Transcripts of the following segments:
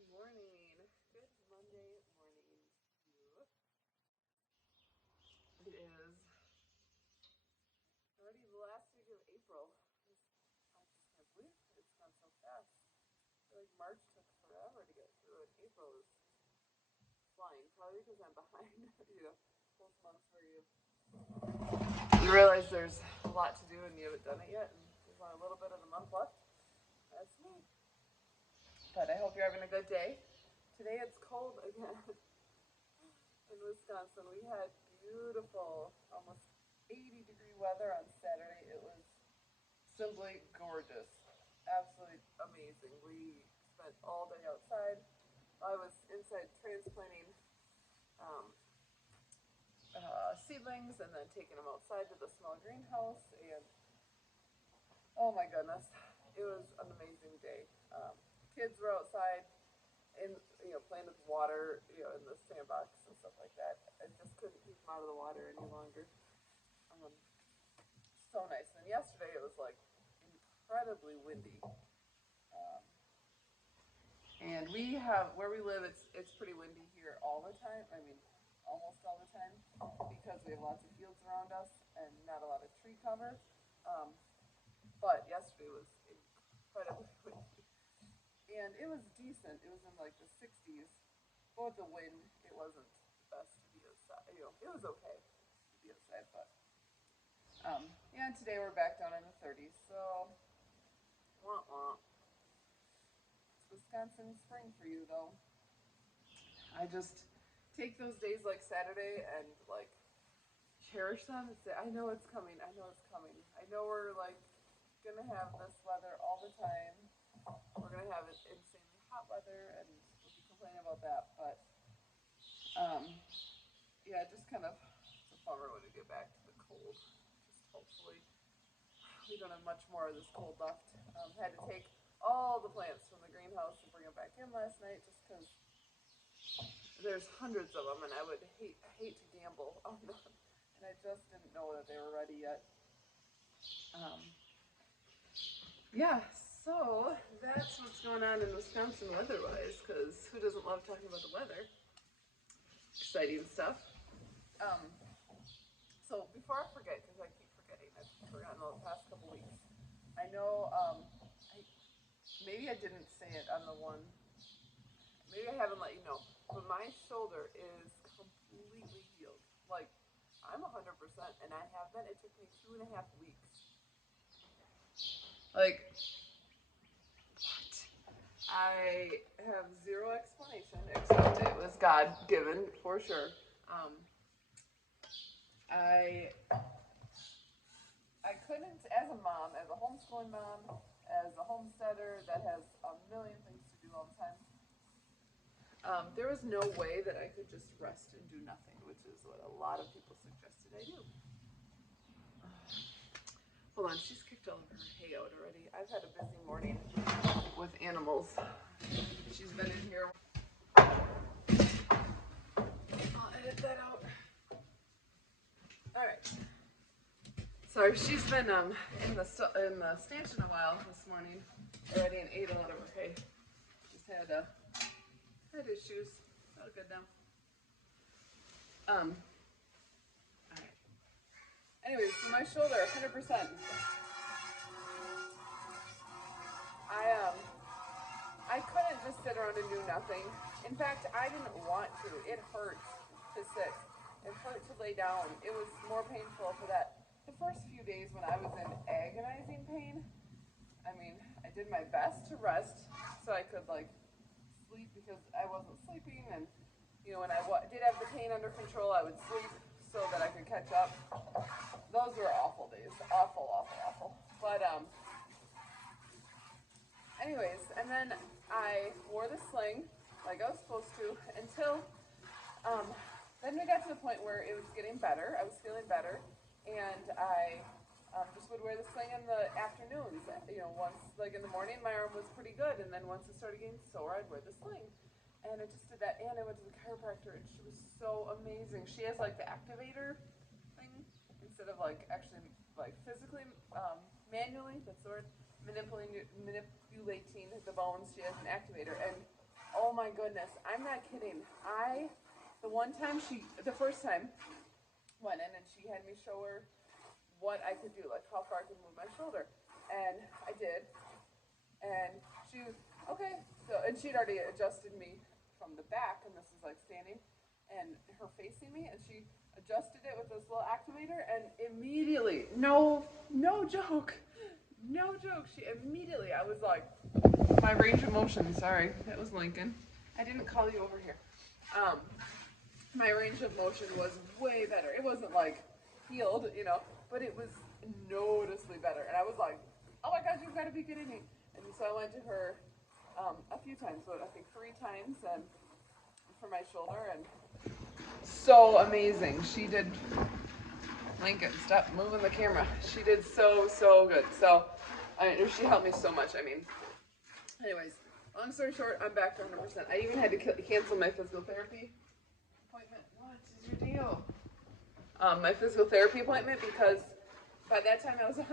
Good morning. Good Monday morning to you. It is already the last week of April. I just can't believe it's gone so fast. I feel like March took forever to get through, and April is flying. Probably because I'm behind, those months where you realize there's a lot to do and you haven't done it yet, and there's only a little bit of the month left. That's me. But I hope you're having a good day. Today it's cold again. In Wisconsin. We had beautiful, almost 80-degree weather on Saturday. It was simply gorgeous, absolutely amazing. We spent all day outside. I was inside transplanting um, seedlings and then taking them outside to the small greenhouse. And oh my goodness, it was an amazing day. Kids were outside in playing with water, in the sandbox and stuff like that. I just couldn't keep them out of the water any longer. Um, so nice. And yesterday it was like incredibly windy. And we have where we live. It's pretty windy here all the time. I mean, almost all the time because we have lots of fields around us and not a lot of tree cover. Um, but yesterday was incredibly windy, and it was decent. It was in like the 60s. But with the wind, it wasn't the best to be outside. It was okay to be outside, but yeah. And today we're back down in the 30s, so wah wah. It's Wisconsin spring for you, though. I just take those days like Saturday and like cherish them and say, I know it's coming. I know it's coming. I know we're like gonna have this weather all the time. We're gonna have insanely hot weather, and we'll be complaining about that. But um, yeah, just kind of it's a bummer when we get back to the cold. Just hopefully we don't have much more of this cold left. Had to take all the plants from the greenhouse and bring them back in last night just because there's hundreds of them, and I would hate to gamble on them. And I just didn't know that they were ready yet. Um, yeah, so that's what's going on in Wisconsin weather-wise, because who doesn't love talking about the weather? Exciting stuff. Um, so before I forget, because I keep forgetting, I've forgotten the past couple weeks. I know, maybe I didn't say it on the one. Maybe I haven't let you know, but my shoulder is completely healed. Like, I'm 100%, and I have been. It took me 2.5 weeks. Like, what? I have zero explanation except it was God given for sure. Um, I I couldn't, as a mom, as a homeschooling mom, as a homesteader that has a million things to do all the time. There was no way that I could just rest and do nothing, which is what a lot of people suggested I do. Hold on, she's kicked all of her hay out already. I've had a busy morning with animals. She's been in here. I'll edit that out. All right. Sorry, she's been in the stanchion a while this morning already and ate a lot of her hay. Just had issues. All good now. All right. Anyways, so my shoulder, 100%. I couldn't just sit around and do nothing. In fact, I didn't want to. It hurt to sit. It hurt to lay down. It was more painful for that. The first few days when I was in agonizing pain, I mean, I did my best to rest so I could like sleep because I wasn't sleeping, and when I did have the pain under control, I would sleep so that I could catch up. Those were awful days, awful, awful, awful. But anyways, and then I wore the sling like I was supposed to until then we got to the point where it was getting better. I was feeling better, and I just would wear the sling in the afternoons. Once like in the morning, my arm was pretty good, and then once it started getting sore, I'd wear the sling. And I just did that, and I went to the chiropractor, and she was so amazing. She has like the activator thing instead of like actually like physically, manually. That's the word. Manipulating the bones. She has an activator, and Oh my goodness, I'm not kidding. The first time went in and she had me show her what I could do, like how far I could move my shoulder. And I did. And she was, okay. And she'd already adjusted me from the back, and this is like standing, and her facing me, and she adjusted it with this little activator, and immediately, no joke, no joke, I was like, my range of motion, sorry, that was Lincoln. I didn't call you over here. My range of motion was way better. It wasn't like healed, but it was noticeably better. And I was like, oh my gosh, you've got to be kidding me. And so I went to her a few times, but I think 3 times, and for my shoulder, and so amazing. She did, Lincoln, stop moving the camera. She did so good. So she helped me so much. I mean, anyways, long story short, I'm back to 100%. I even had to cancel my physical therapy appointment. What is your deal? My physical therapy appointment, because by that time I was 100%.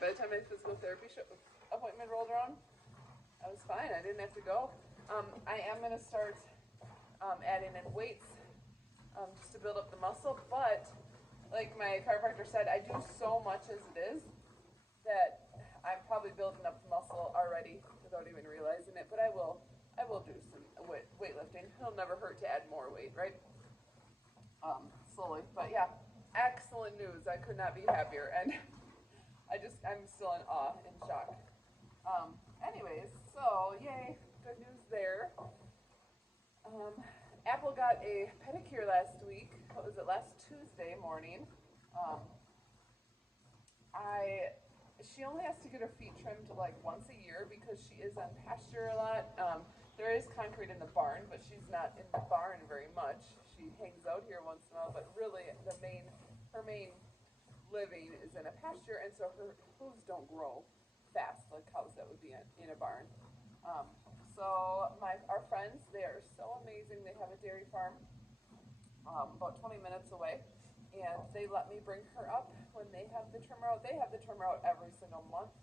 By the time my physical therapy appointment rolled around, I was fine. I didn't have to go. I am going to start adding in weights just to build up the muscle, but like my chiropractor said, I do so much as it is that I'm probably building up the muscle already without even realizing it, but I will do some weightlifting. It'll never hurt to add more weight, right? Slowly, but yeah, excellent news. I could not be happier, and I'm still in awe, in shock. Anyways, so yay, good news there. Apple got a pedicure last week. What was it? Last Tuesday morning. She only has to get her feet trimmed like once a year because she is on pasture a lot. There is concrete in the barn, but she's not in the barn very much. She hangs out here once in a while, but really her main living is in a pasture, and so her hooves don't grow fast like cows that would be in a barn. So our friends, they are so amazing. They have a dairy farm about 20 minutes away, and they let me bring her up when they have the trimmer out. They have the trimmer out every single month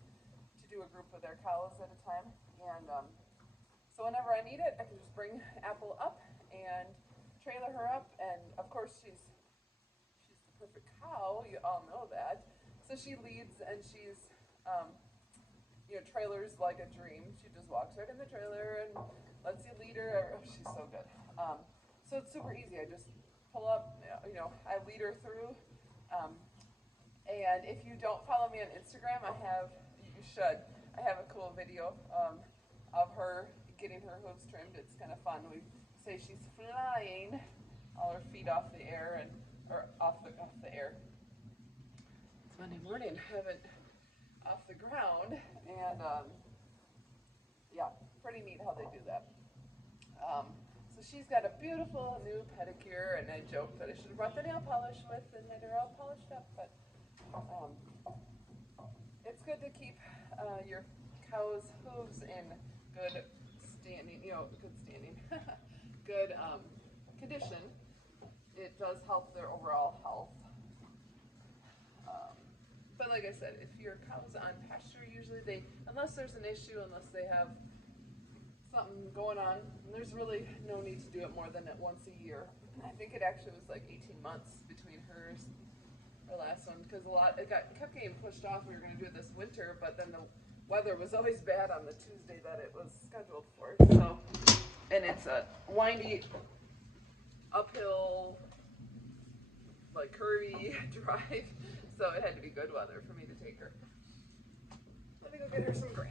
to do a group of their cows at a time, and so whenever I need it, I can just bring Apple up and trailer her up, and of course she's the perfect cow. You all know that. So she leads, and she's trailer's like a dream. She just walks right in the trailer and lets you lead her. Oh, she's so good. So it's super easy. I just pull up, I lead her through. And if you don't follow me on Instagram, you should. I have a cool video of her getting her hooves trimmed. It's kind of fun. We say she's flying, all her feet off the air or off the air. It's Monday morning. I haven't off the ground, and yeah, pretty neat how they do that. So she's got a beautiful new pedicure, and I joked that I should have brought the nail polish with and that they're all polished up, but it's good to keep your cow's hooves in good standing, good condition. It does help their overall health. But like I said, if your cow's on pasture, usually unless there's an issue, unless they have something going on, there's really no need to do it more than once a year. I think it actually was like 18 months between her last one, because it kept getting pushed off. We were going to do it this winter, but then the weather was always bad on the Tuesday that it was scheduled for. So, and it's a windy, uphill, like curvy drive, so it had to be good weather for me to take her. Let me go get her some grain.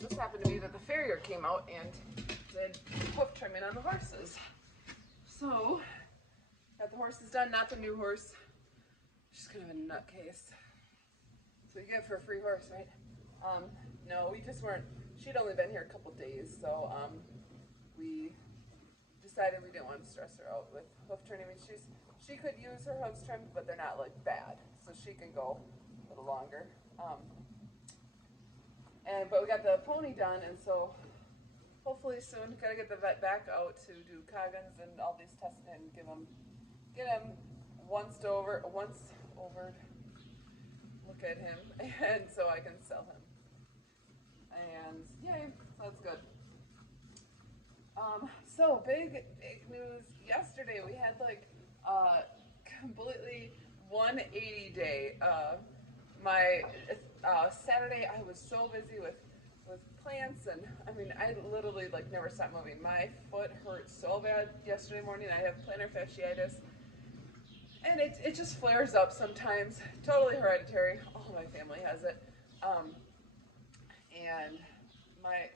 just happened to be that the farrier came out and did hoof trimming on the horses. So, got the horses done, not the new horse. She's kind of a nutcase. So you get it for a free horse, right? No, we just weren't, she'd only been here a couple days, so we decided we didn't want to stress her out with hoof trimming. I mean, she could use her hoofs trimmed, but they're not like bad, so she can go a little longer. But we got the pony done, and so hopefully soon, gotta get the vet back out to do Coggins and all these tests and get him once over, look at him, and so I can sell him. And yay, that's good. So big news yesterday. We had like completely 180 day. My Saturday I was so busy with plants, and I mean I literally like never stopped moving. My foot hurt so bad yesterday morning. I have plantar fasciitis, and it just flares up sometimes. Totally hereditary. All my family has it. And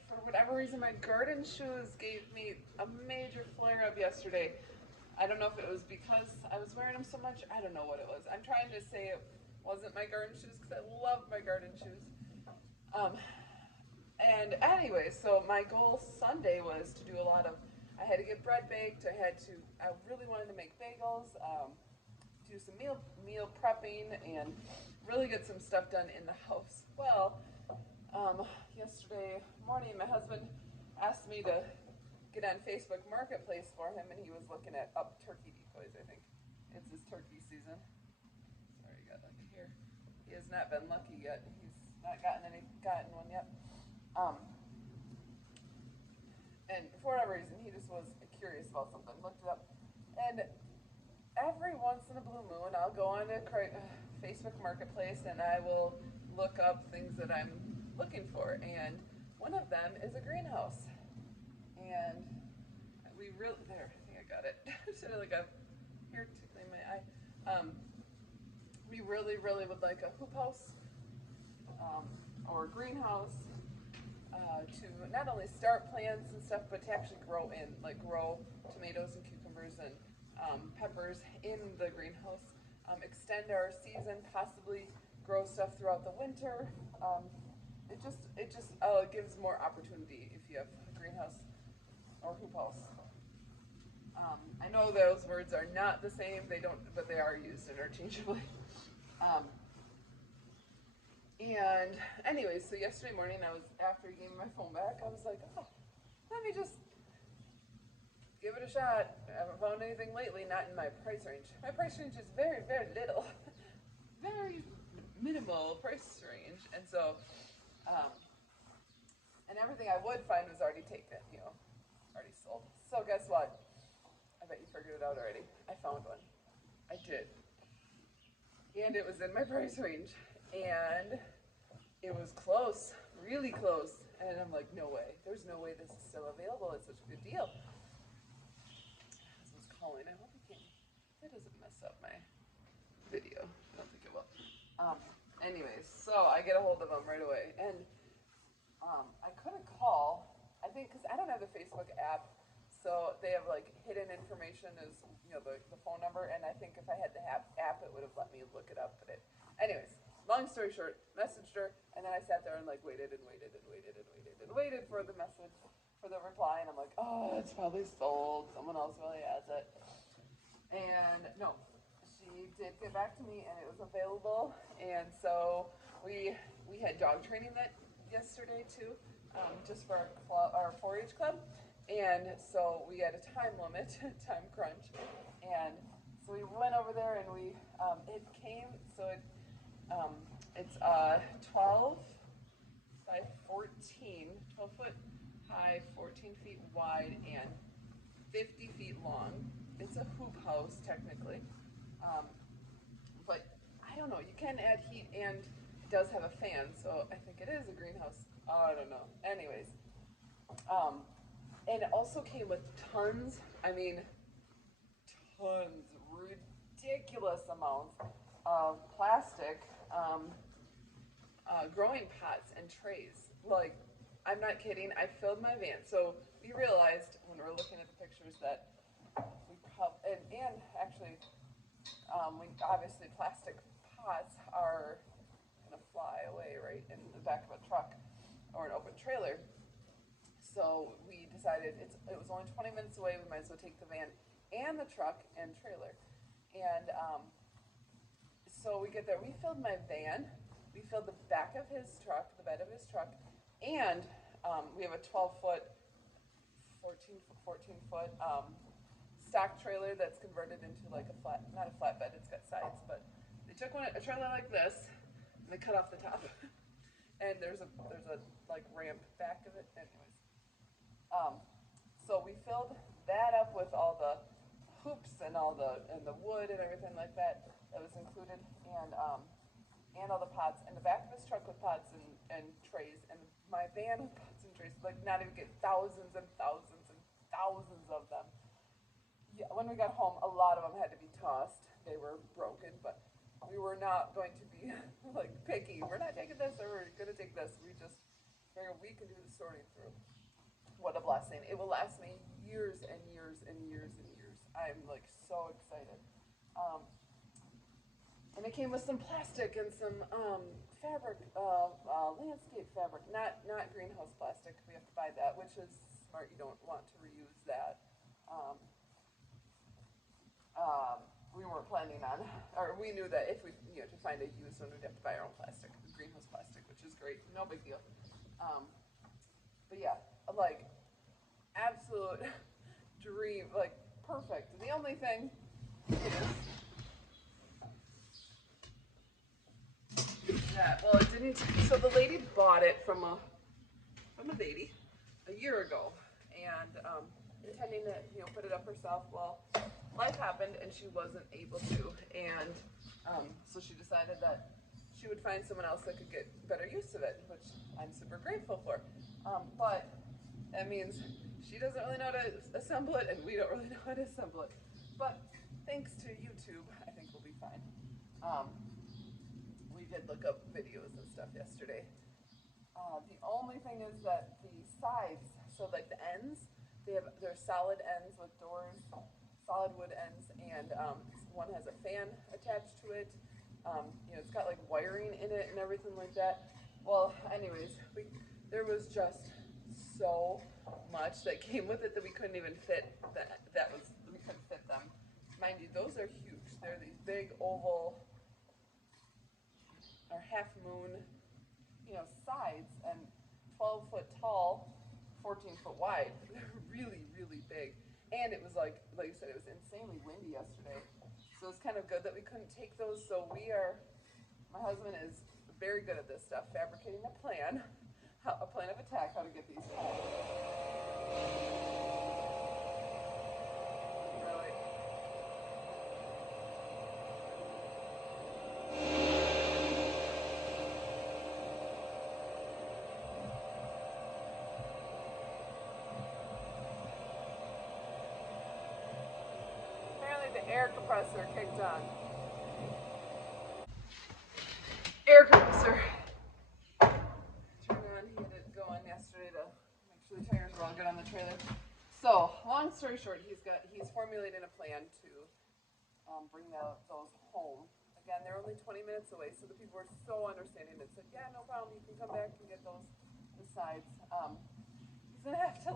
for whatever reason, my garden shoes gave me a major flare up yesterday. I don't know if it was because I was wearing them so much. I don't know what it was. I'm trying to say it wasn't my garden shoes because I love my garden shoes. And anyway, so my goal Sunday was to do a lot of, I had to get bread baked. I really wanted to make bagels, do some meal prepping, and really get some stuff done in the house. Well, yesterday morning, my husband asked me to get on Facebook Marketplace for him, and he was looking at turkey decoys, I think. It's his turkey season. Sorry, you got lucky here. He has not been lucky yet. He's not gotten one yet. And for whatever reason, he just was curious about something, looked it up. And every once in a blue moon, I'll go on to Facebook Marketplace and I will look up things that I'm looking for. And one of them is a greenhouse. And we really, there, I think I got it. Should have like a hair tickling my eye. We really, really would like a hoop house or a greenhouse to not only start plants and stuff, but to actually grow tomatoes and cucumbers and peppers in the greenhouse, extend our season, possibly grow stuff throughout the winter. It just gives more opportunity if you have a greenhouse or hoop house. I know those words are not the same, but they are used interchangeably. And anyway, so yesterday morning, after he gave me my phone back, I was like, oh, let me just give it a shot. I haven't found anything lately, not in my price range. My price range is very, very little, very minimal price range. And so, and everything I would find was already taken, already sold. So guess what? I bet you figured it out already. I found one. I did. And it was in my price range. And it was close, really close. And I'm like, no way. There's no way this is still available. It's such a good deal. This was calling. I hope it doesn't mess up my video. I don't think it will. Anyways, so I get a hold of them right away. And I couldn't call, I think, because I don't have the Facebook app. So they have like hidden information as, the phone number. And I think if I had the app, it would have let me look it up. But anyways, long story short, messaged her. And then I sat there and like waited for the message, for the reply. And I'm like, oh, it's probably sold. Someone else really has it. And no, she did get back to me and it was available. And so we had dog training yesterday too, just for our 4-H club. And so we had a time limit, time crunch. And so we went over there and it came, so it's 12 by 14, 12 foot high, 14 feet wide, and 50 feet long. It's a hoop house, technically. But I don't know, you can add heat and it does have a fan, so I think it is a greenhouse. I don't know. Anyways. And it also came with tons, ridiculous amounts of plastic growing pots and trays. Like, I'm not kidding. I filled my van. So we realized when we were looking at the pictures that we probably, and actually, we obviously plastic pots are gonna fly away right in the back of a truck or an open trailer. So we decided it was only 20 minutes away. We might as well take the van and the truck and trailer. And so we get there. We filled my van. We filled the back of his truck, the bed of his truck, and we have a 12-foot, 14-foot stock trailer that's converted into like a flat, not a flatbed. It's got sides, but they took a trailer like this and they cut off the top, and there's a like ramp back of it. Anyways, so we filled that up with all the hoops and all the wood and everything like that was included, and all the pots, and the back of his truck with pots and trays, and my van with pots and trays, like not even get thousands and thousands and thousands of them. Yeah, when we got home, a lot of them had to be tossed. They were broken, but we were not going to be like picky. We're not taking this, or we're going to take this. We just figured we can do the sorting through. What a blessing. It will last me years and years and years and years. I'm like so excited. And it came with some plastic and some fabric, landscape fabric, not greenhouse plastic. We have to buy that, which is smart. You don't want to reuse that. We weren't planning on, or we knew that if we, to find a use one, we'd have to buy our own plastic, greenhouse plastic, which is great. No big deal. But yeah, like absolute dream, like perfect. The only thing is that, well, it didn't. So the lady bought it from a lady a year ago, and intending to put it up herself. Well, life happened and she wasn't able to, and so she decided that she would find someone else that could get better use of it, which I'm super grateful for. But that means she doesn't really know how to assemble it, and we don't really know how to assemble it. But thanks to YouTube, I think we'll be fine. We did look up videos and stuff yesterday. The only thing is that the sides, so like the ends, they're solid ends with doors, solid wood ends, and one has a fan attached to it. It's got like wiring in it and everything like that. Well, anyways, there was just so much that came with it that we couldn't even fit. We couldn't fit them. Mind you, those are huge. They're these big oval or half moon, sides, and 12-foot tall, 14-foot wide. They're really, really big. And it was like you said, it was insanely windy yesterday. So it's kind of good that we couldn't take those. So my husband is very good at this stuff, fabricating a plan of attack, how to get these home. Really? Apparently the air compressor kicked on. Air compressor. Turned on, he had it going yesterday to make sure the tires were all good on the trailer. So, long story short, he's formulating a plan to bring those home. Again, they're only 20 minutes away, so the people were so understanding and said, yeah, no problem, you can come back and get the sides. He's gonna have to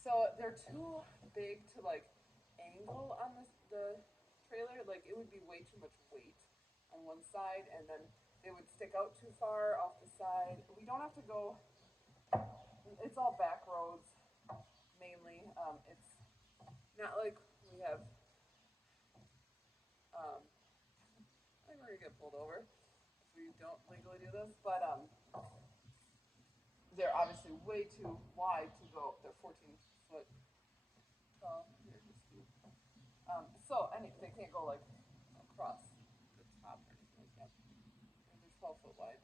so they're too big to angle on the trailer. Like it would be way too much weight on one side, and then they would stick out too far off the side. We don't have to go. It's all back roads mainly. It's not like we have. I think we're gonna get pulled over if we don't legally do this, but they're obviously way too wide to go. They're 14-foot tall. So they can't go across the top or anything like that. They're 12-foot wide.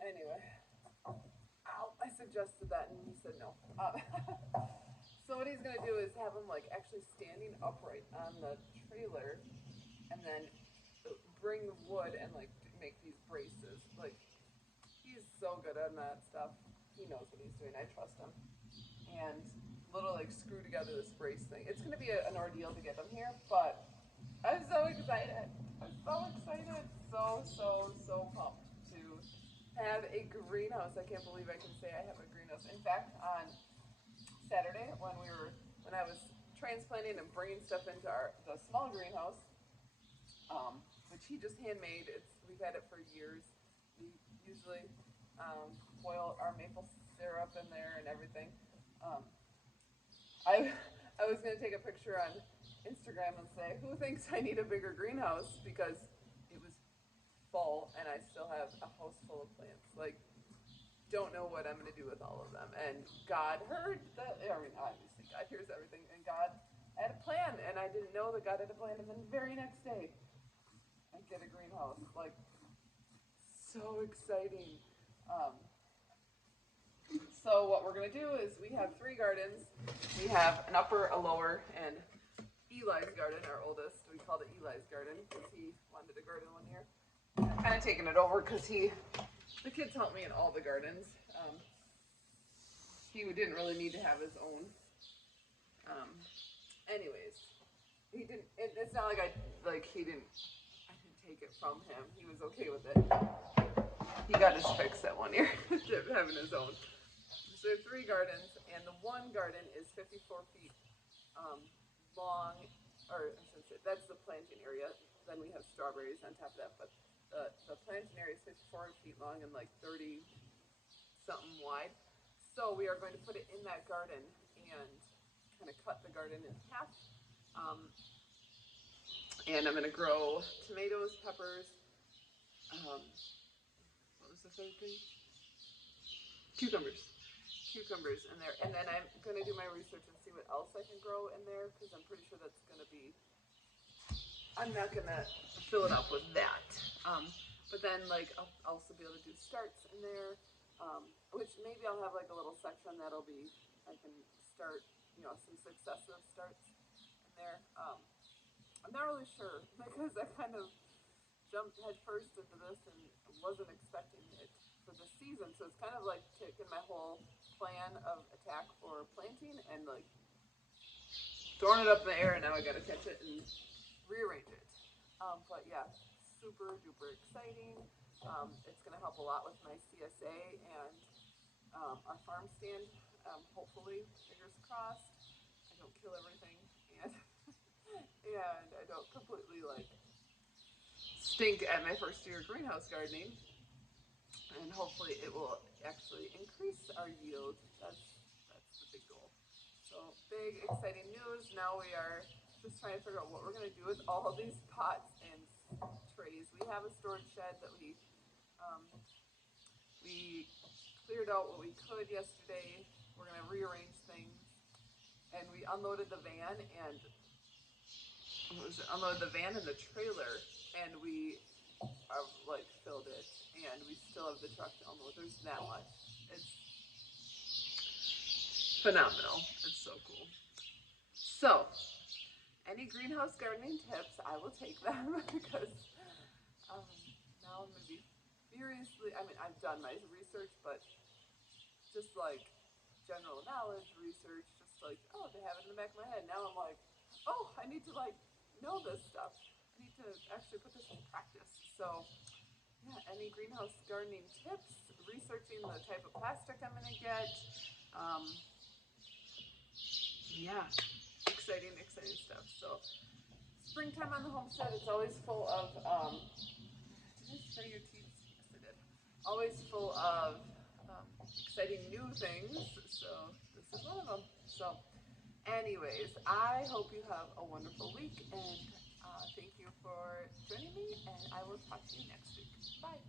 Anyway, I suggested that and he said no. So what he's gonna do is have them actually standing upright on the trailer, and then bring the wood and make these braces. He's so so good on that stuff. He knows what he's doing. I trust him. And little like screw together this brace thing. It's going to be an ordeal to get them here, but I'm so excited. I'm so excited. So pumped to have a greenhouse. I can't believe I can say I have a greenhouse. In fact, on Saturday when I was transplanting and bringing stuff into the small greenhouse, which he just handmade. We've had it for years. We usually boil our maple syrup in there and everything. Um, I I was gonna take a picture on Instagram and say, who thinks I need a bigger greenhouse, because it was full and I still have a house full of plants. Like, don't know what I'm gonna do with all of them. And God heard that. I mean, obviously God hears everything, and God had a plan, and I didn't know that God had a plan. And then the very next day, I get a greenhouse. Like, so exciting. Um, so what we're gonna do is we have 3 gardens. We have an upper, a lower, and Eli's garden, our oldest. We called it Eli's garden because he wanted a garden one year. I'm kind of taking it over because the kids help me in all the gardens. He didn't really need to have his own. Anyways, he didn't. It's not like I didn't take it from him. He was okay with it. He got his fix that one year, having his own. So we have 3 gardens, and the one garden is 54 feet long, or I shouldn't say, that's the planting area. Then we have strawberries on top of that, but the planting area is 54 feet long and like 30 something wide. So we are going to put it in that garden and kind of cut the garden in half. And I'm going to grow tomatoes, peppers. What was the third thing? Cucumbers in there. And then I'm going to do my research and see what else I can grow in there, because I'm pretty sure that's going to be, I'm not going to fill it up with that. But then like I'll also be able to do starts in there, which maybe I'll have like a little section that'll be, I can start, some successive starts in there. I'm not really sure, because I kind of jumped head first into this and wasn't expecting it for this season. So it's kind of like taking my whole plan of attack for planting and like throwing it up in the air, and now I gotta catch it and rearrange it. But yeah, super duper exciting. It's gonna help a lot with my CSA and our farm stand. Hopefully, fingers crossed, I don't kill everything and and I don't completely like stink at my first year greenhouse gardening. And hopefully it will actually increase our yield. That's the big goal. So big, exciting news. Now we are just trying to figure out what we're going to do with all of these pots and trays. We have a storage shed that we cleared out what we could yesterday. We're going to rearrange things. And we unloaded the van and the trailer, and we filled it, and we still have the truck to unload. There's that much. It's phenomenal. It's so cool. So, any greenhouse gardening tips, I will take them because now I'm going to be furiously, I've done my research, but just like general knowledge research, just like, oh, they have it in the back of my head. Now I'm like, oh, I need to know this stuff. I need to actually put this into practice. So yeah, any greenhouse gardening tips, researching the type of plastic I'm gonna get. Yeah, exciting stuff. So springtime on the homestead, it's always full of did I spray your teeth? Yes, I did. Always full of exciting new things. So this is one of them. So anyways, I hope you have a wonderful week, and thank you for joining me, and I will talk to you next week. Bye.